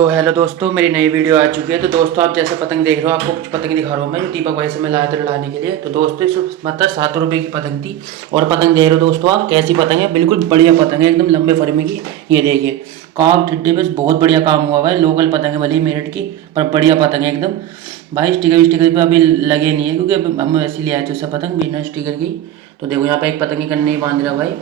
तो हेलो दोस्तों, मेरी नई वीडियो आ चुकी है। तो दोस्तों आप जैसे पतंग देख रहे हो, आपको कुछ पतंग दिखा रहा हूँ मैं, जो दीपक भाई से मैं लाया था लड़ाने के लिए। तो दोस्तों इस मतलब 7 रुपये की पतंग थी। और पतंग देख रहे हो दोस्तों आप, कैसी पतंग है, बिल्कुल बढ़िया पतंग है, एकदम लंबे फरमे की। ये देखिए काम ठिड्डे पे बहुत बढ़िया काम हुआ हुआ है। लोकल पतंग है भले ही मेरठ की, पर बढ़िया पतंग है एकदम। भाई स्टिकर स्टिकर पे अभी लगे नहीं है, क्योंकि अभी हम ऐसे ले आए थे उससे पतंग बिना स्टिकर की। तो देखो यहाँ पे एक पतंग की कन्नी बांध रहा भाई।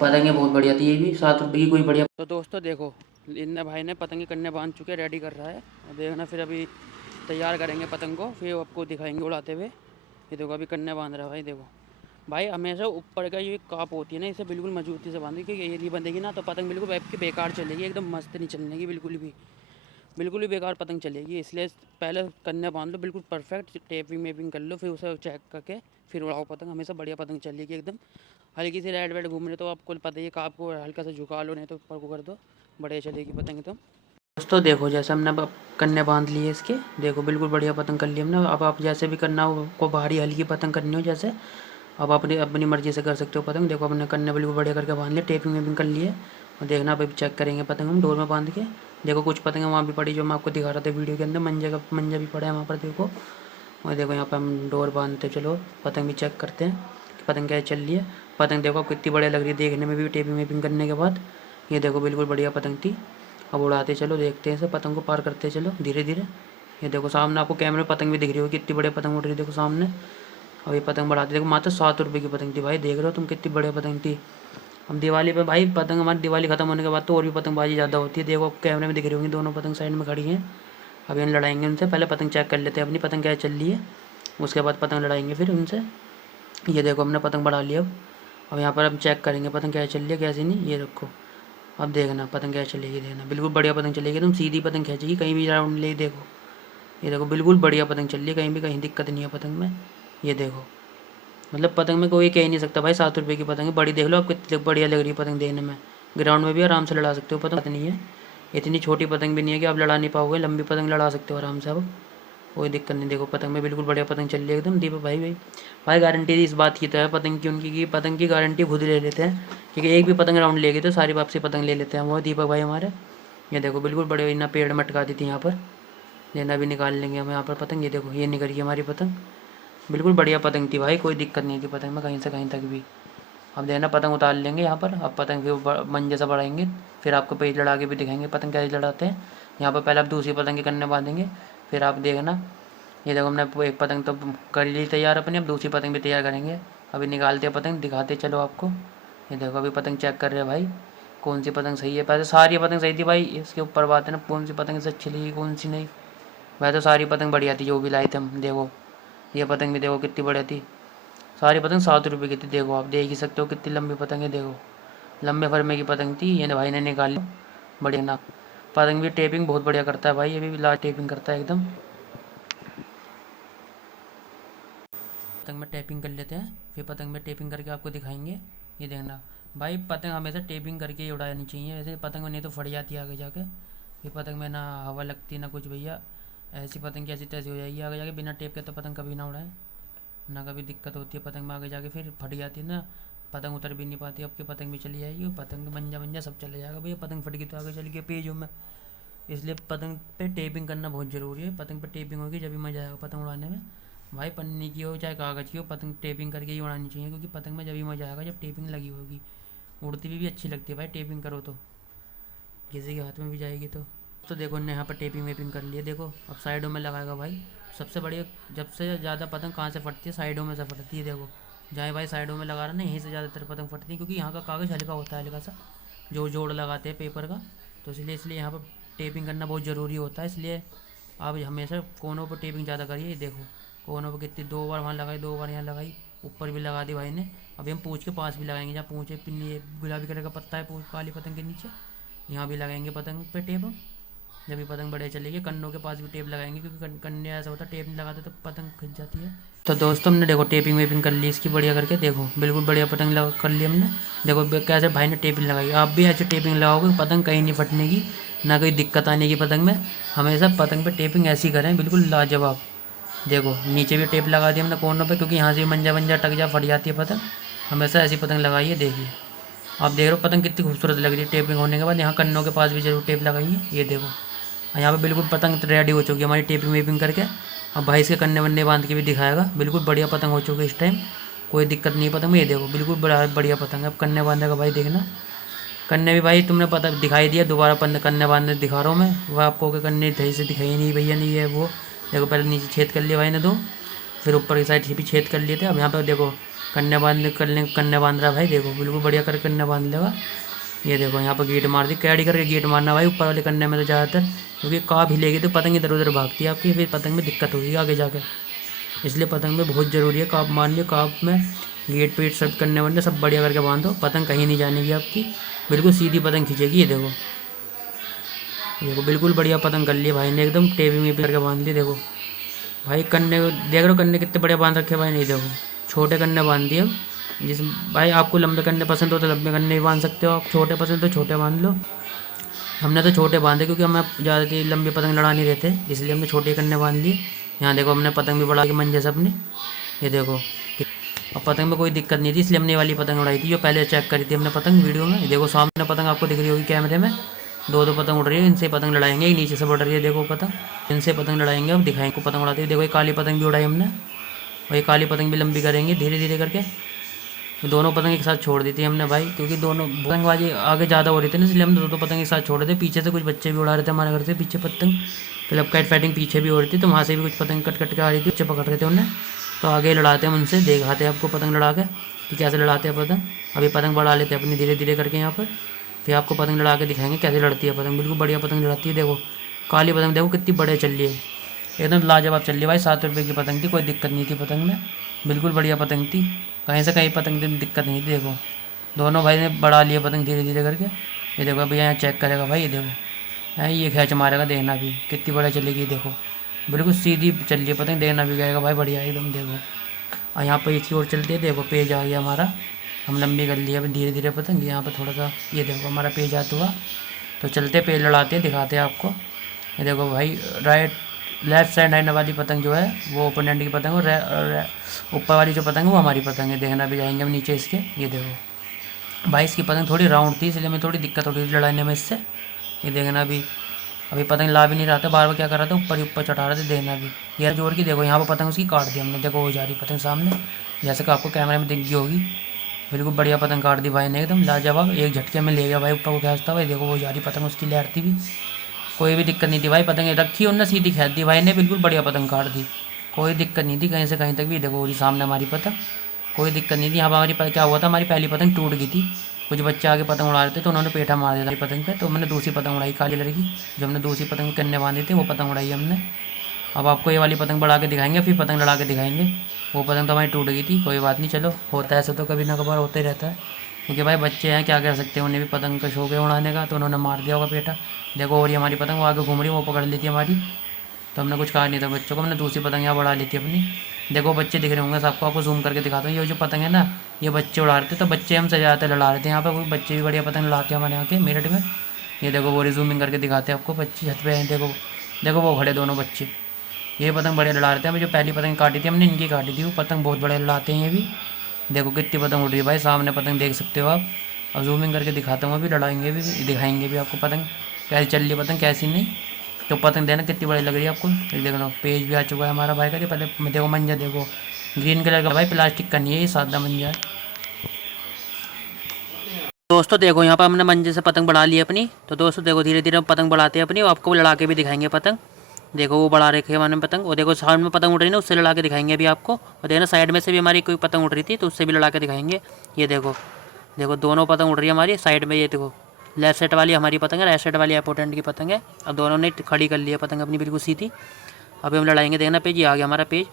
पतंगे बहुत बढ़िया थी, ये भी 7 रुपये की कोई बढ़िया। तो दोस्तों देखो, इन्ने भाई ने पतंग करने बांध चुके, रेडी कर रहा है। और देखना फिर अभी तैयार करेंगे पतंग को, फिर आपको दिखाएंगे उड़ाते हुए। ये देखो अभी करने बांध रहा है भाई। देखो भाई हमेशा ऊपर का ये काप होती है ना, इसे बिल्कुल मजबूती से बांधी, क्योंकि ये नहीं बंधेगी ना तो पतंग बिल्कुल वेब की बेकार चलेगी, एकदम मस्त नहीं चलने की, बिल्कुल भी बेकार पतंग चलेगी। इसलिए पहले कन्या बांध लो बिल्कुल परफेक्ट, टेपिंग वेपिंग कर लो, फिर उसे चेक करके फिर उड़ाओ पतंग। हमेशा बढ़िया पतंग चलेगी एकदम। हल्की सी रेड वेड घूम रहे तो आपको पता ही है, आपको हल्का सा झुका लो, नहीं तो ऊपर को कर दो, बढ़िया चलेगी पतंग एकदम। दोस्तों देखो जैसे हमने अब कन्ने बांध लिए इसके, देखो बिल्कुल बढ़िया पतंग कर ली हमने। अब आप जैसे भी करना हो, को भारी हल्की पतंग करनी हो जैसे, अब अपनी अपनी मर्ज़ी से कर सकते हो पतंग। देखो अपने कन्ने बिल्कुल बढ़िया करके बांध लिए, टेपिंग वेपिंग कर लिए। और देखना अभी चेक करेंगे पतंग हम डोर में बांध के। देखो कुछ पतंग वहाँ भी पड़ी जो मैं आपको दिखा रहा था वीडियो के अंदर, मंजा भी पड़ा है वहाँ पर देखो। और देखो यहाँ पर हम डोर बांधते, चलो पतंग भी चेक करते हैं कि पतंग क्या चल रही है। पतंग देखो कितनी बढ़िया लग रही है देखने में भी, टेपिंग वेपिंग करने के बाद। ये देखो बिल्कुल बढ़िया पतंग थी। अब उड़ाते चलो, देखते हैं इसे, पतंग को पार करते चलो धीरे धीरे। ये देखो सामने आपको कैमरे में पतंग भी दिख रही होगी, कितनी बढ़िया पतंग उड़ रही है देखो सामने। अब ये पतंग बढ़ाते देखो, मात्र 7 रुपये की पतंग थी भाई, देख रहे हो तुम कितनी बढ़िया पतंग थी। हम दिवाली पे भाई पतंग, हमारी दिवाली खत्म होने के बाद तो और भी पतंगबाजी ज़्यादा होती है। देखो अब कैमरे में दिख रही होंगी, दोनों पतंग साइड में खड़ी हैं। अभी हम लड़ाएंगे उनसे, पहले पतंग चेक कर लेते हैं अपनी पतंग क्या चल रही है, उसके बाद पतंग लड़ाएंगे फिर उनसे। ये देखो हमने पतंग बढ़ा लिया। अब यहाँ पर हम चेक करेंगे पतंग क्या चल रही है कैसी नहीं। ये रखो, अब देखना पतंग क्या चलेगी, देखना बिल्कुल बढ़िया पतंग चलेगी, तुम सीधी पतंग खींचेगी, कहीं भी राउंड ले। देखो ये देखो बिल्कुल बढ़िया पतंग चल रही है, कहीं भी कहीं दिक्कत नहीं है पतंग में। ये देखो मतलब पतंग में कोई कह नहीं सकता भाई, 7 रुपये की पतंग है। बड़ी देख लो आप कितनी बढ़िया लग रही है पतंग देखने में। ग्राउंड में भी आराम से लड़ा सकते हो, पतंग नहीं है, इतनी छोटी पतंग भी नहीं है कि आप लड़ा नहीं पाओगे, लंबी पतंग लड़ा सकते हो आराम से। अब कोई दिक्कत नहीं, देखो पतंग में बिल्कुल बढ़िया पतंग चल रही है एकदम। दीपक भाई गारंटी इस बात की तो है पतंग की उनकी, कि पतंग की गारंटी खुद ले लेते हैं, क्योंकि एक भी पतंग राउंड ले गए तो सारी वापसी पतंग ले लेते हैं वो दीपक भाई हमारे। ये देखो बिल्कुल बड़े इतना पेड़ में अटका दी थी यहाँ पर, लेना भी निकाल लेंगे हम यहाँ पर पतंग। ये देखो ये निकल रही है हमारी पतंग, बिल्कुल बढ़िया पतंग थी भाई, कोई दिक्कत नहीं थी पतंग में कहीं से कहीं तक भी। अब देखना पतंग उतार लेंगे यहाँ पर, अब पतंग फिर मंजे से बढ़ाएंगे, फिर आपको पेज लड़ा के भी दिखाएंगे पतंग कैसे लड़ाते हैं। यहाँ पर पहले आप दूसरी पतंग के कन्ने बांधेंगे, फिर आप देखना। ये देखो हमने एक पतंग तो कर ली तैयार अपनी, अब दूसरी पतंग भी तैयार करेंगे। अभी निकालते हैं पतंग, दिखाते चलो आपको। ये देखो अभी पतंग चेक कर रहे हैं भाई, कौन सी पतंग सही है। पहले सारी पतंग सही थी भाई, इसके ऊपर बात है ना कौन सी पतंग से अच्छी लगी कौन सी नहीं। वह तो सारी पतंग बढ़िया थी जो भी लाए थे हम। देखो ये पतंग भी देखो कितनी बढ़िया थी, सारी पतंग 7 रुपये की थी। देखो आप देख ही सकते हो कितनी लंबी पतंग है, देखो लंबे फरमे की पतंग थी। ये भाई ने निकाल ली बढ़िया ना। पतंग भी टेपिंग बहुत बढ़िया करता है भाई, ये भी लास्ट टेपिंग करता है एकदम। पतंग में टैपिंग कर लेते हैं, फिर पतंग में टेपिंग करके आपको दिखाएंगे। ये देखना भाई, पतंग हमेशा टेपिंग करके ही उड़ानी चाहिए, ऐसे पतंग में नहीं तो फट जाती है आगे जाके। फिर पतंग में ना हवा लगती ना कुछ भैया, ऐसी पतंग की ऐसी तैसी हो जाएगी आगे जाके। बिना टेप के तो पतंग कभी ना उड़ाए ना, कभी दिक्कत होती है पतंग में आगे जाके, फिर फट जाती है ना, पतंग उतर भी नहीं पाती, आपकी पतंग भी चली जाएगी, पतंग मंजा मंजा सब चले जाएगा भैया। पतंग फट गई तो आगे चली गई पेजों में, इसलिए पतंग पे टेपिंग करना बहुत ज़रूरी है। पतंग पे टेपिंग होगी जब भी मज़ा आएगा पतंग उड़ाने में। भाई पन्नी की हो चाहे कागज़ की हो, पतंग टेपिंग करके ही उड़ानी चाहिए, क्योंकि पतंग में जब भी मज़ा आएगा जब टेपिंग लगी होगी। उड़ती भी अच्छी लगती है भाई टेपिंग करो तो, किसी के हाथ में भी जाएगी तो देखो ने यहाँ पर टेपिंग वेपिंग कर लिया। देखो अब साइडों में लगाएगा भाई, सबसे बढ़िया जब से ज़्यादा पतंग कहाँ से फटती है, साइडों में से फटती है। देखो जहाँ भाई साइडों में लगा रहा ना, यहीं से ज़्यादातर पतंग फटती है, क्योंकि यहाँ का कागज़ हल्का होता है, हल्का सा जो जोड़ लगाते हैं पेपर का, तो इसलिए यहाँ पर टेपिंग करना बहुत ज़रूरी होता है। इसलिए आप हमेशा कोनों पर टेपिंग ज़्यादा करिए। देखो कोनों पर कितनी, 2 बार वहाँ लगाई, 2 बार यहाँ लगाई, ऊपर भी लगा दी भाई ने। अभी हम पूँछ के पास भी लगाएंगे, जहाँ पूँछ पिन्नी गुलाबी कलर का पत्ता है पूँछ काली पतंग के नीचे, यहाँ भी लगाएंगे पतंग पे टेप हम। जब भी पतंग बढ़िया चलेगी, कन्नों के पास भी टेप लगाएंगे, क्योंकि कन्ने ऐसा होता है टेप नहीं लगाते तो पतंग खिंच जाती है। तो दोस्तों हमने देखो टेपिंग वेपिंग कर ली इसकी बढ़िया करके, देखो बिल्कुल बढ़िया पतंग लगा कर ली हमने। देखो कैसे भाई ने टेपिंग लगाई, आप भी ऐसे टेपिंग लगाओगे पतंग कहीं नहीं फटने की, ना कोई दिक्कत आने की पतंग में। हमेशा पतंग पे टेपिंग ऐसी करें बिल्कुल लाजवाब। देखो नीचे भी टेप लगा दी हमने कोनों पे, क्योंकि यहाँ से मंजा मंजा टक जा फट जाती है पतंग। हमेशा ऐसी पतंग लगाइए। देखिए आप देख रहे हो पतंग कितनी खूबसूरत लग रही है टेपिंग होने के बाद। यहाँ कन्नों के पास भी जरूर टेप लगाइए। ये देखो और यहाँ पे बिल्कुल पतंग रेडी हो चुकी है हमारी टेपिंग वेपिंग करके। अब भाई इसके कन्ने वन्ने बांध के भी दिखाएगा। बिल्कुल बढ़िया पतंग हो चुकी है इस टाइम, कोई दिक्कत नहीं है पतंग में। ये देखो बिल्कुल बढ़िया पतंग है। अब कन्ने बांधेगा भाई, देखना कन्ने भी भाई तुमने पता दिखाई दिया, दोबारा कन्ने बांधने दिखा रहा हूँ मैं। वह आपको के कन्ने सही से दिखाई नहीं भैया, नहीं है वो। देखो पहले नीचे छेद कर लिया भाई ने दो, फिर ऊपर की साइड भी छेद कर लिए थे। अब यहाँ पर देखो कन्ने बांध रहा है भाई, देखो बिल्कुल बढ़िया करके कन्ने बांध लेगा। ये देखो यहाँ पर गेट मार दी, कैडी करके गेट मारना भाई ऊपर वाले कन्ने में तो ज़्यादातर, क्योंकि काफ हिलेगी तो पतंग इधर उधर भागती है आपकी, फिर पतंग में दिक्कत होगी आगे जाकर। इसलिए पतंग में बहुत ज़रूरी है काफ मार लिया, काफ में गेट पेट सब करने वरने सब बढ़िया करके बांधो, पतंग कहीं नहीं जानेगी आपकी, बिल्कुल सीधी पतंग खींचेगी। ये देखो देखो बिल्कुल बढ़िया पतंग कर लिए भाई ने, एकदम टेपिंग वेपिंग करके बांध ली। देखो भाई कन्ने देख रहे हो, कन्ने कितने बढ़िया बांध रखे भाई। नहीं देखो छोटे कन्ने बांध दिए। जिस भाई आपको लंबे कन्ने पसंद हो तो लंबे कन्ने भी बांध सकते हो, आप छोटे पसंद तो छोटे बांध लो। हमने तो छोटे बांधे क्योंकि हमें ज़्यादा लंबी पतंग लड़ा नहीं रहते, इसलिए हमने छोटे कन्ने बांध लिए। यहाँ देखो हमने पतंग भी बढ़ा के मंजे से अपने, ये देखो। अब पतंग में कोई दिक्कत नहीं थी, इसलिए हमने ये वाली पतंग उड़ाई थी जो पहले चेक करी थी हमने पतंग वीडियो में। देखो सामने पतंग आपको दिख रही होगी कैमरे में, दो दो पतंग उड़ रही है, इनसे पतंग लड़ाएंगे। एक नीचे से बढ़ रही है देखो पतंग, इनसे पतंग लड़ाएंगे। अब दिखाएंगे को पतंग उड़ाते हुए। देखो ये काली पतंग भी उड़ाई हमने, और ये काली पतंग भी लंबी करेंगे धीरे धीरे करके। दोनों पतंग एक साथ छोड़ दी थी हमने भाई, क्योंकि दोनों पतंगबाजी आगे ज़्यादा हो रही थी ना, इसलिए हम दो पतंग एक साथ छोड़ थे। पीछे से कुछ बच्चे भी उड़ा रहे थे हमारे घर से पीछे पतंग, क्लब काइट फाइटिंग पीछे भी हो रही थी, तो वहाँ से भी कुछ पतंग कट कट के आ रही थी, बच्चे पकड़ रहे थे उन्हें। तो आगे लड़ाते हैं उनसे, दिखाते हैं आपको पतंग लड़ा के कि कैसे लड़ाते हैं पतंग। अभी पतंग बढ़ा लेते हैं अपनी धीरे धीरे करके यहाँ पर, फिर आपको पतंग लड़ा के दिखाएंगे कैसे लड़ती है पतंग। बिल्कुल बढ़िया पतंग लड़ाती है। देखो काली पतंग देखो कितनी बढ़िया चल रही है, एकदम लाजवाब चल रही है भाई। 7 रुपये की पतंग थी, कोई दिक्कत नहीं थी पतंग में, बिल्कुल बढ़िया पतंग थी, कहीं से कहीं पतंग में दिक्कत नहीं थी। देखो दोनों भाई ने बढ़ा लिया पतंग धीरे धीरे करके। ये देखो अभी यहाँ चेक करेगा भाई, ये देखो ये खींच मारेगा, देखना भी कितनी बढ़िया चलेगी। देखो बिल्कुल सीधी चल रही है पतंग, देखना भी गएगा भाई बढ़िया एकदम। देखो और यहाँ पर इसकी ओर चलते हैं, देखो पेज आ गया हमारा, हम लंबी कर लिया अभी धीरे धीरे पतंग। यहाँ पर थोड़ा सा ये देखो हमारा पेज आता हुआ, तो चलते पेज लड़ाते हैं, दिखाते हैं आपको। ये देखो भाई लेफ्ट साइड आने वाली पतंग जो है वो ओपोनेंट की पतंग, और ऊपर वाली जो पतंग है वो हमारी पतंग है, देखना भी जाएंगे हम नीचे इसके। ये देखो भाई इसकी पतंग थोड़ी राउंड थी, इसलिए हमें थोड़ी दिक्कत हो रही थी लड़ाने में इससे। ये देखना भी अभी पतंग ला भी नहीं रहा था, बार बार क्या कर रहा था ऊपर ही ऊपर चढ़ा रहे थे, देखना भी। ये जोर की देखो यहाँ पर पतंग उसकी काट दी हमने, देखो हो जा रही पतंग सामने, जैसे कि आपको कैमरे में दिख गई होगी। बिल्कुल बढ़िया पतंग काट दी भाई ने एकदम लाजवाब, एक झटके में ले गया भाई ऊपर को खींचता भाई। देखो वो जा रही पतंग उसकी लहरती भी, कोई भी दिक्कत नहीं थी भाई। पतंग रखी उनने सीधी खींच दी भाई ने, बिल्कुल बढ़िया पतंग काट दी, कोई दिक्कत नहीं थी कहीं से कहीं तक भी। देखो वो सामने हमारी पतंग, कोई दिक्कत नहीं थी। यहाँ पर हमारी क्या हुआ था, हमारी पहली पतंग टूट गई थी, कुछ बच्चे आगे पतंग उड़ा रहे थे तो उन्होंने पेठा मार दिया पतंग पे, तो मैंने दूसरी पतंग उड़ाई काली कलर की, जो हमने दूसरी पतंग कन्ने बांधी थी वो पतंग उड़ाई हमने। अब आपको ये वाली पतंग बढ़ा के दिखाएंगे, फिर पतंग लड़ा के दिखाएंगे। वो पतंग तो हमारी टूट गई थी, कोई बात नहीं, चलो होता है ऐसा तो कभी ना कभार होता ही रहता है, क्योंकि भाई बच्चे हैं क्या कर सकते हैं, उन्हें भी पतंग का शौक है उड़ाने का, तो उन्होंने मार दिया होगा पेठा। देखो और ये हमारी पतंग वो आगे घूम रही, वो पकड़ ली थी हमारी, तो हमने कुछ कहा नहीं था बच्चों को, हमने दूसरी पतंग यहाँ बढ़ा ली थी अपनी। देखो बच्चे दिख रहे होंगे सबको, आपको जूम करके दिखाता हूँ। ये जो पतंग है ना ये बच्चे उड़ा रहे थे, तो बच्चे हमसे ज़्यादातर लड़ा रहे थे यहाँ पर, कोई बच्चे भी बढ़िया पतंग लड़ाते हैं हमारे यहाँ के मेरठ में। ये देखो वो जूमिंग करके दिखाते हैं आपको, बच्चे छत पे हैं, देखो देखो वो खड़े दोनों बच्चे, ये पतंग बढ़िया लड़ा रहे थे। हमें जो पहली पतंग काटी थी हमने इनकी काटी थी, वो पतंग बहुत बढ़िया लड़ाते हैं ये भी। देखो कितनी पतंग उड़ रही है भाई, सामने पतंग देख सकते हो आप। अब जूमिंग करके दिखाता हूँ, अभी लड़ाएंगे भी, दिखाएंगे भी आपको पतंग कैसी चल रही है पतंग कैसी नहीं। तो पतंग देना कितनी बड़ी लग रही है आपको, ये देखो पेज भी आ चुका है हमारा भाई का। पहले देखो मंजा देखो ग्रीन कलर का भाई, प्लास्टिक का नहीं है, ये सादा मंजा है। दोस्तों देखो यहाँ पर हमने मंजे से पतंग बढ़ा ली अपनी, तो दोस्तों देखो धीरे धीरे हम पतंग बढ़ाते हैं अपनी, आपको लड़ा के भी दिखाएंगे पतंग। देखो वो बढ़ा रखे हमारे पतंग, और देखो साइड में पतंग उड़ रही है ना, उससे लड़ा के दिखाएंगे अभी आपको। और देखना साइड में से भी हमारी कोई पतंग उड़ रही थी, तो उससे भी लड़ा के दिखाएंगे। ये देखो देखो दोनों पतंग उड़ रही है हमारी साइड में, ये देखो लेफ्ट साइड वाली हमारी पतंग है, राइट साइड वाली अपोटेंट की पतंग है। अब दोनों ने खड़ी कर ली है पतंग अपनी बिल्कुल सीधी। अभी हम लड़ाएंगे, देखना पेज ये आ गया हमारा पेज।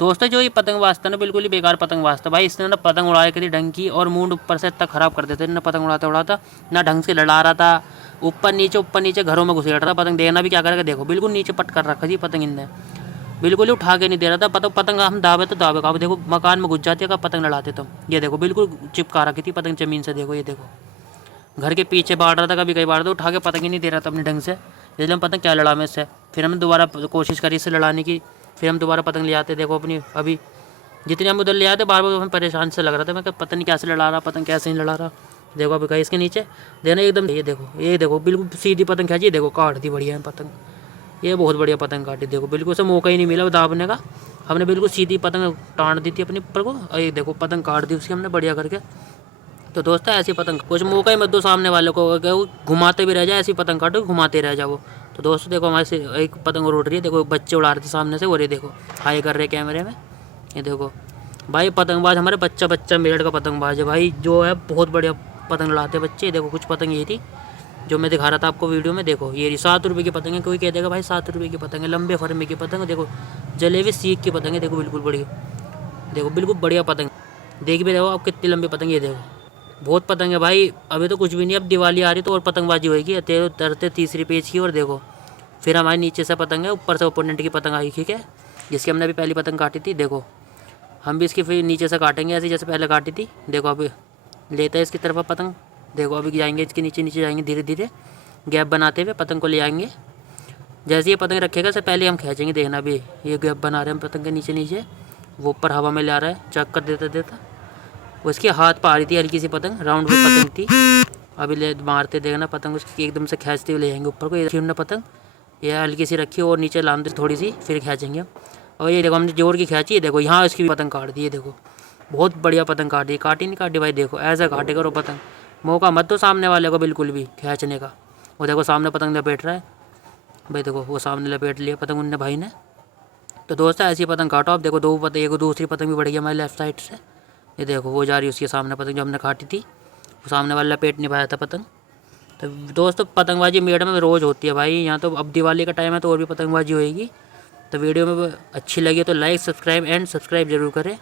दोस्तों जो ये पतंग वास्ता ना बिल्कुल ही बेकार पतंग वास्ता भाई, इसने ना पतंग उड़ाए करी ढंग की, और मूड ऊपर से इतना ख़राब कर देते ना, पतंग उड़ाता उड़ाता ना ढंग से लड़ा रहा था, ऊपर नीचे घरों में घुसेड़ रहा था पतंग। देखना भी क्या करेगा, देखो बिल्कुल नीचे पट कर रखा थी पतंग इनने, बिल्कुल ही उठा के नहीं दे रहा था पतंग हम दावे तो दावे का। देखो मकान में घुस जाती है पतंग लड़ाते तो, ये देखो बिल्कुल चिपका रखी थी पतंग ज़मीन से। देखो ये देखो घर के पीछे बांट रहा था, कभी कहीं बांट रहा था, उठा के पतंग ही नहीं दे रहा था अपने ढंग से, इसलिए हम पतंग क्या लड़ा में इससे। फिर हमने दोबारा कोशिश करी इससे लड़ाने की, फिर हम दोबारा पतंग ले आते। देखो अपनी अभी जितने हम उधर ले आते बार बार हमें परेशान से लग रहा था, मैं पता नहीं कैसे लड़ा रहा पतंग, कैसे नहीं लड़ा रहा। देखो अभी कहीं इसके नीचे देना एकदम, ये देखो बिल्कुल सीधी पतंग खींची, देखो काट दी बढ़िया है पतंग। ये बहुत बढ़िया पतंग काटी, देखो बिल्कुल से मौका ही नहीं मिला दाबने का। हमने बिल्कुल सीधी पतंग टाँट दी थी अपने ऊपर को, और ये देखो पतंग काट दी उसकी हमने बढ़िया करके। तो दोस्तों ऐसी पतंग कुछ मौका ही मत दो सामने वाले को, अगर वो घुमाते भी रह जाए, ऐसी पतंग काटो घुमाते रह जाओ। तो दोस्तों देखो हमारे से एक पतंग उड़ रही है, देखो बच्चे उड़ा रहे थे सामने से, और ये देखो हाई कर रहे कैमरे में। ये देखो भाई पतंगबाज हमारे बच्चा मेरठ का पतंगबाज है भाई, जो है बहुत बढ़िया पतंग उड़ाते बच्चे। देखो कुछ पतंग ये थी जो मैं दिखा रहा था आपको वीडियो में, देखो ये 7 रुपये की पतंग है। कोई कह देगा भाई 7 रुपये की पतंग है, लंबे फरमे की पतंग। देखो जलेबी सीख की पतंग है, देखो बिल्कुल बढ़िया, देखो बिल्कुल बढ़िया पतंग। देख भी रहे हो आप कितनी लंबी पतंग, ये देखो बहुत पतंग है भाई। अभी तो कुछ भी नहीं, अब दिवाली आ रही तो और पतंगबाजी होगी, तरते तीसरी पेज की। और देखो फिर हमारे नीचे से पतंग है, ऊपर से ओपोनेंट की पतंग आई, ठीक है, जिसकी हमने अभी पहली पतंग काटी थी। देखो हम भी इसकी फिर नीचे से काटेंगे ऐसे जैसे पहले काटी थी। देखो अभी लेते हैं इसकी तरफ पतंग, देखो अभी जाएंगे इसके नीचे नीचे जाएंगे, धीरे धीरे गैप बनाते हुए पतंग को ले आएंगे। जैसे ये पतंग रखेगा से पहले हम खींचेंगे, देखना भी ये गैप बना रहे हैं हम पतंग के नीचे नीचे, वो ऊपर हवा में ले आ रहा है, चेक कर देता देता। वो इसके हाथ पा रही थी हल्की सी पतंग, राउंड में पतंग थी। अभी ले मारते देखना पतंग उसकी एकदम से खींचते हुए ले जाएंगे ऊपर को। ये हमने पतंग ये हल्की सी रखी और नीचे लाम दी थोड़ी सी, फिर खींचेंगे। और ये देखो हमने जोर की खींची है, देखो यहाँ इसकी भी पतंग काट दी है, देखो बहुत बढ़िया पतंग काटी, काटी नहीं काटी भाई। देखो ऐसा काटे करो पतंग, मौका मत दो सामने वाले को बिल्कुल भी खींचने का। वो देखो सामने पतंग लपेट रहा है भाई, देखो वो सामने लपेट लिया पतंग उनने भाई ने। तो दोस्तों ऐसी पतंग काटो आप। देखो दो पतंग, एक दूसरी पतंग भी बढ़ गई हमारी लेफ्ट साइड से। ये देखो वो जा रही है उसके सामने पतंग जो हमने काटी थी, वो सामने वाला लपेट नहीं पाया था पतंग। तो दोस्तों पतंगबाजी मेड़ में रोज़ होती है भाई, यहाँ तो अब दिवाली का टाइम है तो और भी पतंगबाजी होएगी। तो वीडियो में अच्छी लगी तो लाइक सब्सक्राइब जरूर करें।